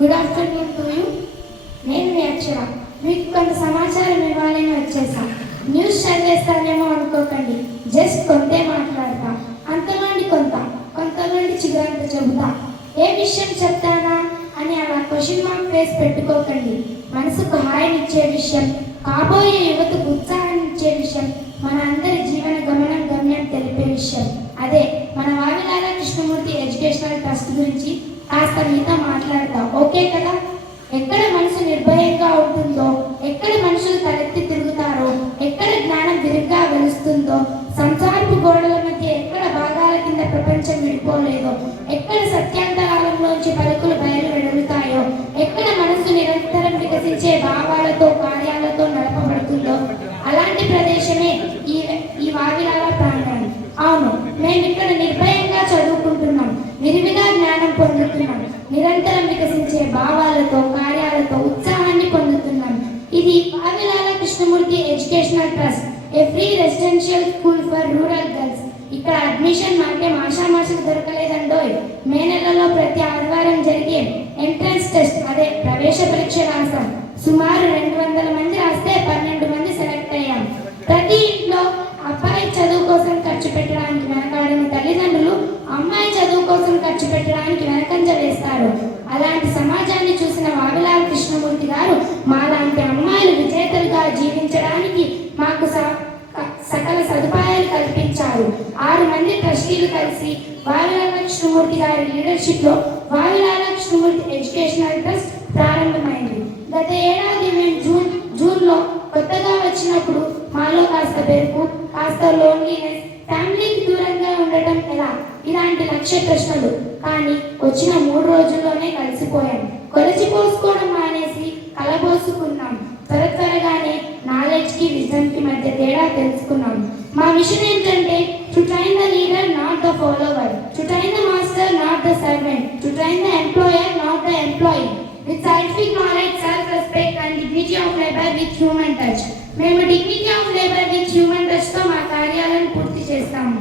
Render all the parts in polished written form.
Good afternoon to you. నేను మీ అక్షర. మీకు కొంత సమాచారం ఇవ్వాలని వచ్చేసా. న్యూస్ చదివేస్తానేమో అనుకోకండి, జస్ట్ కొంతే మాట్లాడతా. అంతమంది కొంతమంది చిగురంత చెబుతా. ఏ విషయం చెప్తానా అని అలా క్వశ్చన్ మార్క్ ఫేస్ పెట్టుకోకండి. మనసుకు హాయినిచ్చే విషయం, కాబోయే యువతకు ఉత్సాహాన్ని ఇచ్చే విషయం, మన అందరి జీవన గమ్యం తెలిపే విషయం. అదే మన వావిలాల కృష్ణమూర్తి ఎడ్యుకేషనల్ ట్రస్ట్ గురించి కాస్త మీతో మాట్లాడతాం. ఓకే కదా? ఎక్కడ మనసు నిర్భయంగా ఉంటుందో, ఎక్కడ మనుషులు తలెత్తి తిరుగుతారో, ఎక్కడ జ్ఞానం విరిగ్గా వెలుస్తుందో, సంసారపు గోడల మధ్య ఎక్కడ భాగాల కింద ప్రపంచం విడిపోలేదో, ఎక్కడ సత్యాంతరాలంలోంచి పలుకులు బయలు వెడుతాయో, ఎక్కడ మనసు నిరంతరం వికసించే భావాలతో కార్యాలతో నడపబడుతుందో, అలాంటి ప్రదేశమే ఈ వావిలాల ప్రాంగణం. అవును, మేము ఇక్కడ నిర్భయంగా చదువుకుంటున్నాం, విరివిగా జ్ఞానం పొందుతున్నాం, నిరంతరం వికసించే భావాలతో కార్యాలతో ఉత్సాహాన్ని పొందుతున్నాం. ఇది Vavilala Krishnamurthy educational trust, A free residential school for rural girls. ఇక్కడ అడ్మిషన్ మాకే మాషామాషకు దొరకలేదండోయ్. మే నెలలో ప్రతి ఆదివారం జరిగే ఎంట్రన్స్ టెస్ట్, అదే ప్రవేశ పరీక్ష రాసాం. సుమారు 200 మంది రాస్తే 12 మంది సెలెక్ట్ అయ్యాం. ప్రతి ఇంట్లో అబ్బాయి చదువు కోసం ఖర్చు పెట్టడానికి వెనకాడిన తల్లిదండ్రులు అమ్మాయి చదువు కోసం ఖర్చు పెట్టడానికి వెనకంజ వేస్తారు. అలాంటి సమాజాన్ని చూసిన వావిలాల కృష్ణమూర్తి గారు మాలాంటి అమ్మాయిలు విజేతలుగా జీవించడానికి మాకు సకల సదుపాయాలు కల్పించారు. 6 మంది ట్రస్టీలు కలిసి వావిలాల కృష్ణమూర్తి గారి లీడర్షిప్లో వావిలాల కృష్ణమూర్తి ఎడ్యుకేషనల్ ట్రస్ట్ ప్రారంభమైంది. గత ఏడాది మేము జూన్లో కొత్తగా వచ్చినప్పుడు మాలో కాస్త బెరుకు, కాస్త లోన్లీనెస్, ఫ్యామిలీకి దూరంగా ఉండటం ఎలా, ఇలాంటి లక్ష్య ప్రశ్నలు. కానీ వచ్చిన 3 రోజుల్లోనే కలిసిపోయాం. కొలచిపోసుకోవడం మానేసి కలబోసుకున్నాం. త్వరగానే నాలెడ్జ్కి విజన్కి మధ్య తేడా తెలుసుకున్నాం. మా మిషన్ ఏంటంటే to train the leader not the follower, to train the master not the servant, to train the employer not the employee, with scientific knowledge, self-respect and dignity of labor with human touch. మేము dignity of labor with human touch తో మా కార్యాలను పూర్తి చేస్తాము.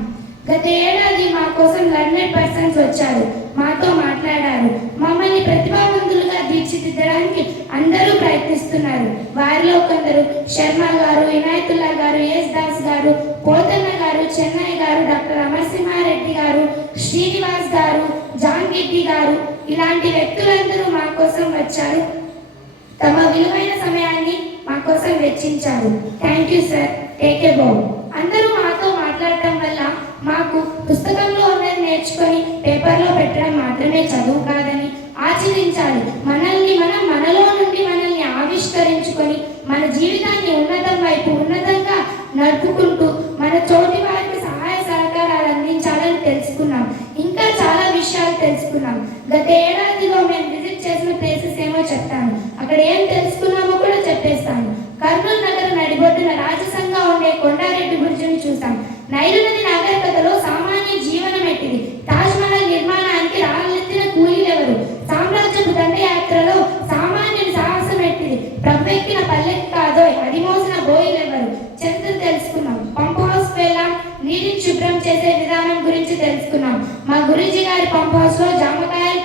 గత ఏడాది మా కోసం లర్నెడ్ పర్సన్స్ వచ్చారు, మాతో మాట్లాడారు. మమ్మల్ని ప్రతిభావంతులుగా తీర్చిదిద్దడానికి అందరూ ప్రయత్నిస్తున్నారు. వారిలో కొందరు శర్మ గారు, ఇనాయతుల్లా గారు, ఎస్ దాస్ గారు, పోతన్న గారు, చెన్నై గారు, డాక్టర్ అమరసింహారెడ్డి గారు, శ్రీనివాస్ గారు, జాన్ రెడ్డి గారు, ఇలాంటి వ్యక్తులందరూ మా కోసం వచ్చారు. తమ విలువైన సమయాన్ని మా కోసం వెచ్చించారు. Thank you sir. Take a bow. అందరూ మాతో మాట్లాడటం వల్ల మాకు పుస్తకంలో ఉన్నది నేర్చుకొని పేపర్లో పెట్టడం మాత్రమే చదువు కాదని ఆచరించాలి. మనలో నుండి మనల్ని ఆవిష్కరించుకొని మన జీవితాన్ని ఉన్నతం వైపు ఉన్నతంగా నడుపుకుంటూ మన తోటి వారికి సహాయ సహకారాలు అందించాలని తెలుసుకున్నాం. ఇంకా చాలా విషయాలు తెలుసుకున్నాం. గత ఏడాదిలో మేము విజిట్ చేసిన ప్లేసెస్ ఏమో చెప్తాను, అక్కడ ఏం తెలుసుకున్నామో కూడా చెప్పేస్తాను. కర్నూలు నగర నడిబొడ్డున రాజసంగా ఉండే కొండారెడ్డి బ్రిడ్జిని చూసాం. నైలు నది నాగరికతలో సామాన్య జీవనం ఎట్టిది. తాజ్మహల్ నిర్మాణానికి రాళ్ళెత్తిన కూలీలెవరు? సామ్రాజ్యపు దండయాత్రలో సామాన్యుని సాహసం ఎట్టిది. ప్రవ్వెక్కిన పల్లెకి కాదోయ్, అది మోసిన బోయిలెవరు? చరిత్ర తెలుసుకున్నాం. పంప్ హౌస్ వెళ్ళాం, నీటిని శుభ్రం చేసే విధానం గురించి తెలుసుకున్నాం. మా గురుజీ గారి పంప్ హౌస్ లో జామకాయలు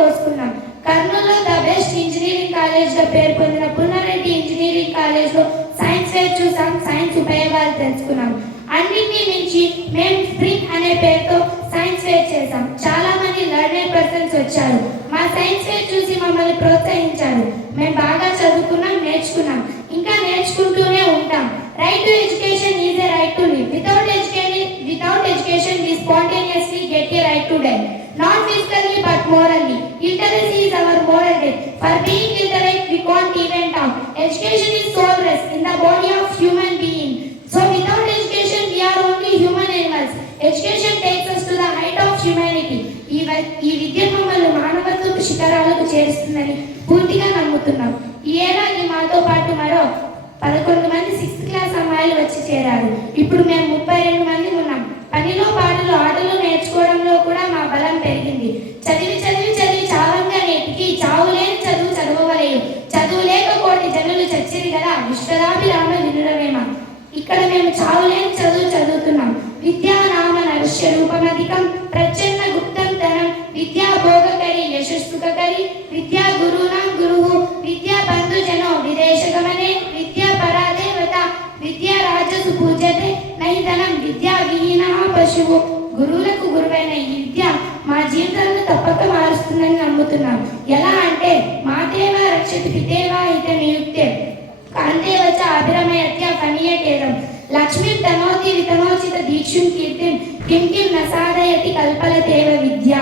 కోసుకున్నాం. కర్నూలులో ద బెస్ట్ ఇంజనీరింగ్ కాలేజ్ గా పేరు పొందిన పుల్లారెడ్డి ఇంజనీరింగ్ కాలేజ్ లో సైన్స్ ఫేర్ చూసాం. సైన్స్ ఉపయోగాలు తెలుసుకున్నాం. అన్నింటినీ మించి మేము స్ప్రింగ్ అనే పేరుతో సైన్స్ ఫేర్ చేసాం. చాలా మంది లర్నెడ్ పర్సన్స్ వచ్చారు. మా సైన్స్ ఫేర్ చూసి మమ్మల్ని ప్రోత్సహించారు. మేము బాగా చదువుకున్నాం, నేర్చుకున్నాం, ఇంకా నేర్చుకుంటూనే ఉంటాం. Right to education is a right to live. Without education we spontaneously get a right to die, not physically but morally. Literacy is our moral debt. For being literate we can't even talk. Education is soul rest in the body of human being. So without education we are only human animals. Education takes us to the height of humanity. ఈ విద్య మమ్మల్ని మానవత్వపు శిఖరాలకు చేరుస్తుందని పూర్తిగా నమ్ముతున్నాం. ఈ ఏడాది మాతో పాటు మరో 11 మంది 6th క్లాస్ అమ్మాయిలు వచ్చి చేరారు. ఇప్పుడు మేము 32 మంది ఉన్నాం. పనిలో పాటలు ఆటలు నేర్చుకోవడంలో కూడా మా బలం పెరిగింది. చదివి చావంగా నేటికి చావులేని చదువు చదవలేవు. చదువు లేక కోటి జనులు చచ్చిరి కదా, విశ్వదాభిరామ వినురవేమ. ఇక్కడ మేము చావులేని చదువు చదువుతున్నాం. విద్యా నామ నరుష్య రూపమధికం ప్రచ్ఛన్న గుప్తం ధనం విద్యా భోగకరి యశస్సు सुखकरी विद्या गुरूणां गुरुः विद्या बन्धुजनो विदेशगमने विद्या परादेवता विद्या राजसु पूज्यते नहि धनं विद्या विहीनः पशुः గురువులకు గురువైన ఈ విద్య మా జీవితాలను తప్పక మారుస్తుందని నమ్ముతున్నాం. ఎలా అంటే మాదేవ రక్షతి పితేవ ఇత నియుక్తే కాంతేవ చ అభిరమయత్య ఫనీయకేదం లక్ష్మీ తనోతి వితనోచిత దీక్షుం కీర్తిం కిం కిం న సాధయతి కల్పలతేవ విద్య.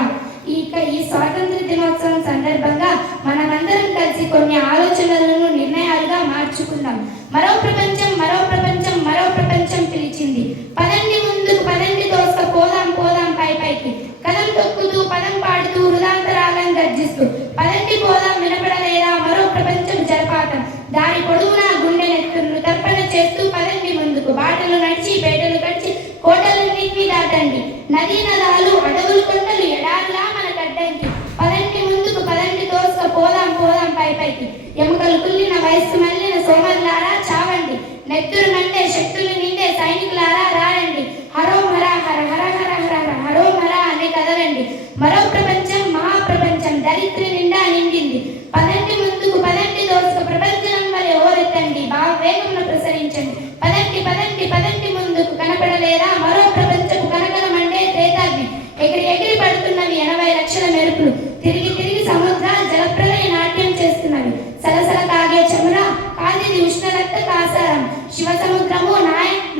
ఈ స్వాతంత్ర దినోత్సవం సందర్భంగా మనమందరం కలిసి కొన్ని ఆలోచనలను నిర్ణయాలుగా మార్చుకుందాం. మరో ప్రపంచం మరో ప్రపంచం మరో ప్రపంచం పిలిచింది. పదండి ముందుకు పదండి దోస్త పోదాం పోదాం పై పైకి కదం తొక్కుతూ పదం పాడుతూ హృదాంతరాలను గర్జిస్తూ పదండి పోదాం వినపడలేదా మరో ప్రపంచం జరపాతం దారి పొడవునా గుండె నెత్తులను తర్పణ చేస్తూ పదండి ముందుకు బాటలు నడిచి పేటలు గడిచి కోటలన్నింటినీ దాటండి నదీ నదాలు అడవులు కొండలు ఎడారులా మన గడ్డంకి పదండి ముందుకు పదండి దోస్త పోదాం పోదాం పై పైకి ఎముకలు కుల్లిన వయస్సు మళ్ళిన సోమరులారా చావండి నెత్తురు మండే శక్తులు నిండే సైనికులారా రారండి హరో హర హర హర హర హర హరో హర అనే కదలండి మరో ప్రపంచం మహాప్రపంచం దరిద్రి నిండా నిండింది పదండి ముందుకు పదండి దోస్త ప్రపంచం వలె ఓరెత్తండి భావవేగమును ప్రసరించండి పదండి పదండి పదండి ముందుకు కనపడలేదా మరో ప్రపంచపు కనకనమండే త్రేతాగ్ని ఎగిరి ఎగిరి పడుతున్నవి 80 లక్షల మెరుపులు తిరిగి తిరిగి సముద్రాలు జలప్రలయ నాట్యం చేస్తున్నవి సలసల కాగే చముర కాదిది ఉష్ణరక్త కాసారం శివ సముద్రము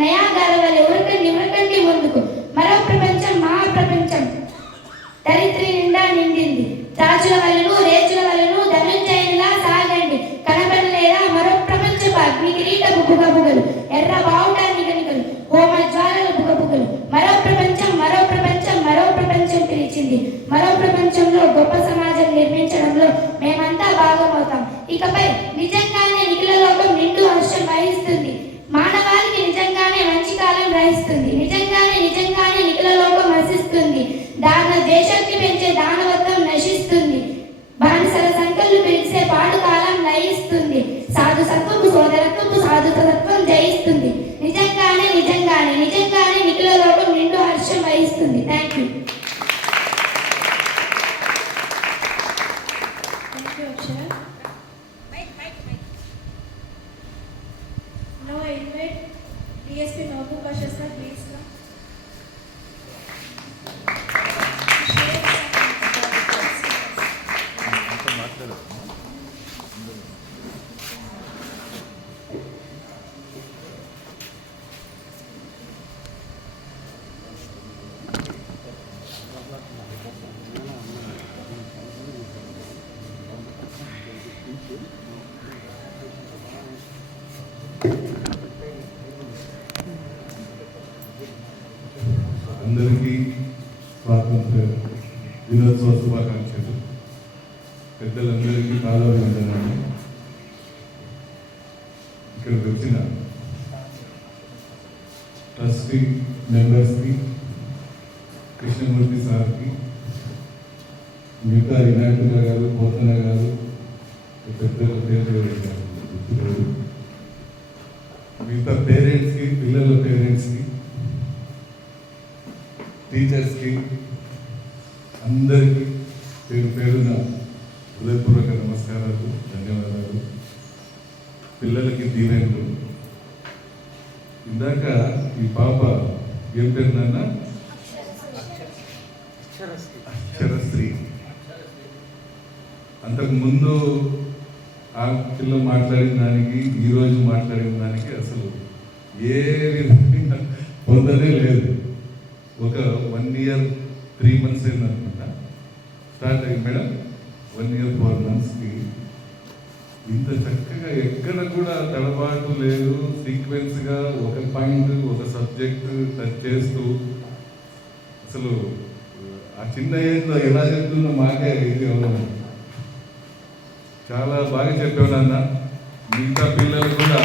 నయాగార వలె ఉరకండి ఉరకండి ముందుకు మరో ప్రపంచం మహాప్రపంచం దరిద్రి నిండా నిండింది రాజుల వలెను రేచుల వలెను ధనుంజయునిలా సాగండి కనబడలేదా మరో ప్రపంచపు అగ్ని కిరీట బుగబుగలు ఎర్ర బావుట నిగనిగలు హోమ జ్వాలల బుగబుగలు మరో ప్రపంచం మరో ప్రపంచం మరో ప్రపంచం పిలిచింది మరో ప్రపంచంలో గొప్ప సమాజం నిర్మించడంలో మేమంతా భాగమవుతాం ఇకపై నిజంగానే నిఖిల లోకం నిండు హర్షం వహిస్తుంది మానవాళికి నిజంగానే మంచి కాలం గ్రహిస్తుంది నిజంగానే నిఖిల లోకం హర్షిస్తుంది దేశక్తి పెంచే దానవత్వం నశిస్తుంది బానిసల సంకల్లు పిలిచే పాడు కాలం లయిస్తుంది సాధు సత్వపు సోదరత్వపు సాధుతత్వం జయిస్తుంది నిజంగానే నిజంగానే నిజంగానే నిఖిల లోకం నిండు హర్షం వహిస్తుంది. Thank you. Now I invite DSP Nabu Pasha sir, please come. అందరికీ స్వాతంత్ర దినోత్సవ శుభాకాంక్షలు. పెద్దలందరికీ పాదాభివందనాలు. ఇక్కడికి వచ్చిన ట్రస్టీ మెంబర్స్కి, కృష్ణమూర్తి సార్కి, మిగతా వినాయకుల గారు, పోతన గారు, పెద్దల పేరు మిగతా పేరెంట్స్కి, పిల్లల పేరెంట్స్కి, టీచర్స్కి అందరికీ పేరు పేరున హృదయపూర్వక నమస్కారాలు, ధన్యవాదాలు. పిల్లలకి దీవెనలు. ఇందాక ఈ పాప ఏం పేరు నాన్న? అక్షరశ్రీ. అంతకుముందు ఆ పిల్ల మాట్లాడిన దానికి ఈరోజు మాట్లాడిన దానికి అసలు ఏ విధంగా పొందనే లేదు. ఒక 1 year 3 months అయిందనుకుంటా స్టార్ట్ అయ్యింది మేడం. 1 year 4 monthsకి ఇంత చక్కగా ఎక్కడ కూడా తడబాటు లేదు. సీక్వెన్స్గా ఒక పాయింట్, ఒక సబ్జెక్ట్ టచ్ చేస్తూ అసలు ఆ చిన్న ఏజ్లో ఎలా చెప్తుందో మాకే ఇది అవ్వదు. చాలా బాగా చెప్పావు నాన్న. మిగతా పిల్లలు కూడా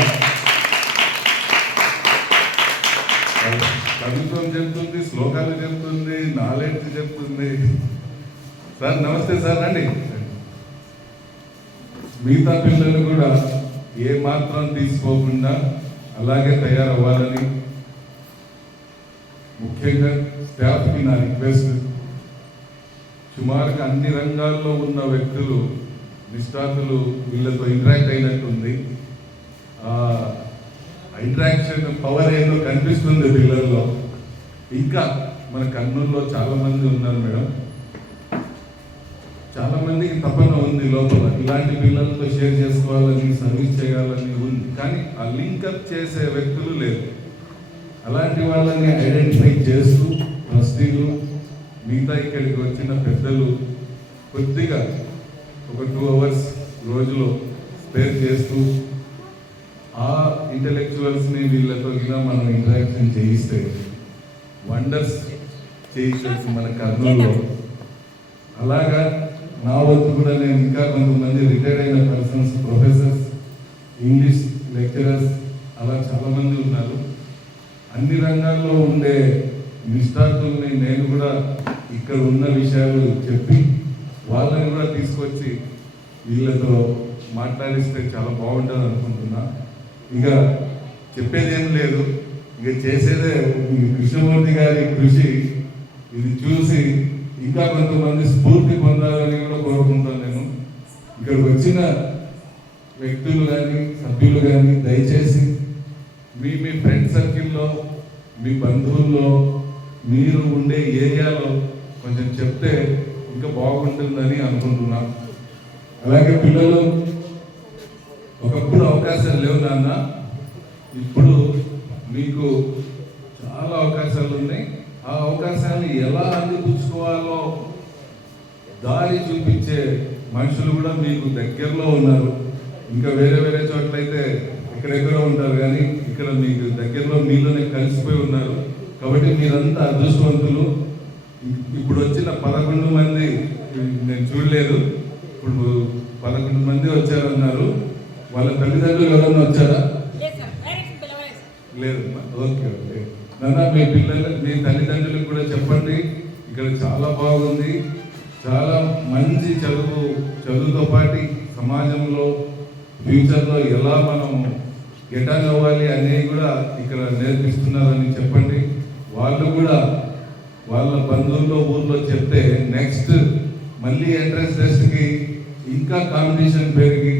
కవిత్వం చెప్తుంది, శ్లోకాలు చెప్తుంది, నాలెడ్జ్ చెప్తుంది. సార్ నమస్తే సార్, రండి. మిగతా పిల్లలు కూడా ఏ మాత్రం తీసుకోకుండా అలాగే తయారవ్వాలని, ముఖ్యంగా స్టాఫ్కి నా రిక్వెస్ట్, సుమారుగా అన్ని రంగాల్లో ఉన్న వ్యక్తులు నిష్ఠాతులు వీళ్ళతో ఇంటరాక్ట్ అయినట్టుంది. ఇంటరాక్షన్ పవర్ ఏదో కనిపిస్తుంది పిల్లల్లో. ఇంకా మన కర్నూలులో చాలామంది ఉన్నారు మేడం, చాలామందికి తపన ఉంది లోపల ఇలాంటి పిల్లలతో షేర్ చేసుకోవాలని, సర్వీస్ చేయాలని ఉంది. కానీ ఆ లింకప్ చేసే వ్యక్తులు లేరు. అలాంటి వాళ్ళని ఐడెంటిఫై చేస్తూ ట్రస్టీలు, మిగతా ఇక్కడికి వచ్చిన పెద్దలు కొద్దిగా ఒక 2 hours రోజులో స్పేర్ చేస్తూ ఆ ఇంటలెక్చువల్స్ని వీళ్ళతో ఇలా మనం ఇంటరాక్షన్ చేయిస్తే వండర్స్ చేయించవచ్చు మన కర్నూలులో. అలాగా నా వంతు కూడా నేను ఇంకా కొంతమంది రిటైర్డ్ అయిన పర్సన్స్, ప్రొఫెసర్స్, ఇంగ్లీష్ లెక్చరర్స్ అలా చాలామంది ఉన్నారు. అన్ని రంగాల్లో ఉండే నిష్ఠాతుల్ని నేను కూడా ఇక్కడ ఉన్న విషయాలు చెప్పి వాళ్ళని కూడా తీసుకొచ్చి వీళ్ళతో మాట్లాడిస్తే చాలా బాగుంటుంది అనుకుంటున్నా. ఇక చెప్పేదేం లేదు, ఇక చేసేదే కృష్ణమూర్తి గారి కృషి. ఇది చూసి ఇంకా కొంతమంది స్ఫూర్తి పొందాలని కూడా కోరుకుంటాను. నేను ఇక్కడికి వచ్చిన వ్యక్తులు కానీ సభ్యులు కానీ దయచేసి మీ ఫ్రెండ్ సర్కిల్లో, మీ బంధువుల్లో, మీరు ఉండే ఏరియాలో కొంచెం చెప్తే ఇంకా బాగుంటుందని అనుకుంటున్నాం. అలాగే పిల్లలు ఒకప్పుడు అవకాశాలు లేవు నాన్న, ఇప్పుడు మీకు చాలా అవకాశాలు ఉన్నాయి. ఆ అవకాశాన్ని ఎలా అందిపుచ్చుకోవాలో దారి చూపించే మనుషులు కూడా మీకు దగ్గరలో ఉన్నారు. ఇంకా వేరే వేరే చోట్లయితే ఎక్కడెక్కడో ఉంటారు, కానీ ఇక్కడ మీకు దగ్గరలో మీలోనే కలిసిపోయి ఉన్నారు. కాబట్టి మీరంతా అదృష్టవంతులు. ఇప్పుడు వచ్చిన 11 మంది నేను చూడలేదు, ఇప్పుడు 11 మంది వచ్చారన్నారు. వాళ్ళ తల్లిదండ్రులు ఎవరన్నా వచ్చారా? లేదమ్మా. ఓకే ఓకే నాన్న, మీ మీ తల్లిదండ్రులకు కూడా చెప్పండి, ఇక్కడ చాలా బాగుంది. చాలా మంచి చదువుతో పాటు సమాజంలో ఫ్యూచర్లో ఎలా మనం గెటాన్ అవ్వాలి అనేవి కూడా ఇక్కడ నేర్పిస్తున్నారని చెప్పండి. వాళ్ళు కూడా వాళ్ళ బంధువుల్లో ఊర్లో చెప్తే నెక్స్ట్ మళ్ళీ ఎంట్రన్స్ టెస్ట్కి ఇంకా కాంపిటీషన్ పెరిగి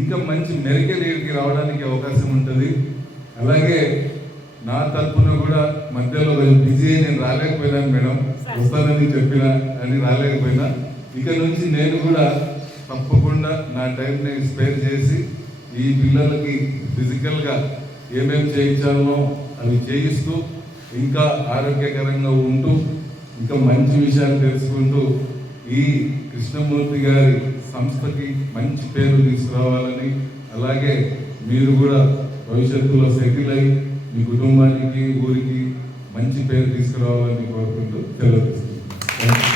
ఇంకా మంచి మెరికల్ లీడ్కి రావడానికి అవకాశం ఉంటుంది. అలాగే నా తరఫున కూడా మధ్యలో బిజీ నేను రాలేకపోయినాను మేడం, వస్తానని చెప్పినా అని రాలేకపోయినా. ఇక నుంచి నేను కూడా తప్పకుండా నా టైంని స్పేర్ చేసి ఈ పిల్లలకి ఫిజికల్గా ఏమేమి చేయించాలో అవి చేయిస్తూ ఇంకా ఆరోగ్యకరంగా ఉంటూ ఇంకా మంచి విషయాలు తెలుసుకుంటూ ఈ కృష్ణమూర్తి గారి సంస్థకి మంచి పేరు తీసుకురావాలని, అలాగే మీరు కూడా భవిష్యత్తులో సెటిల్ అయ్యి మీ కుటుంబానికి, ఊరికి మంచి పేరు తీసుకురావాలని కోరుకుంటూ సెలవు తీసుకుంటున్నాను.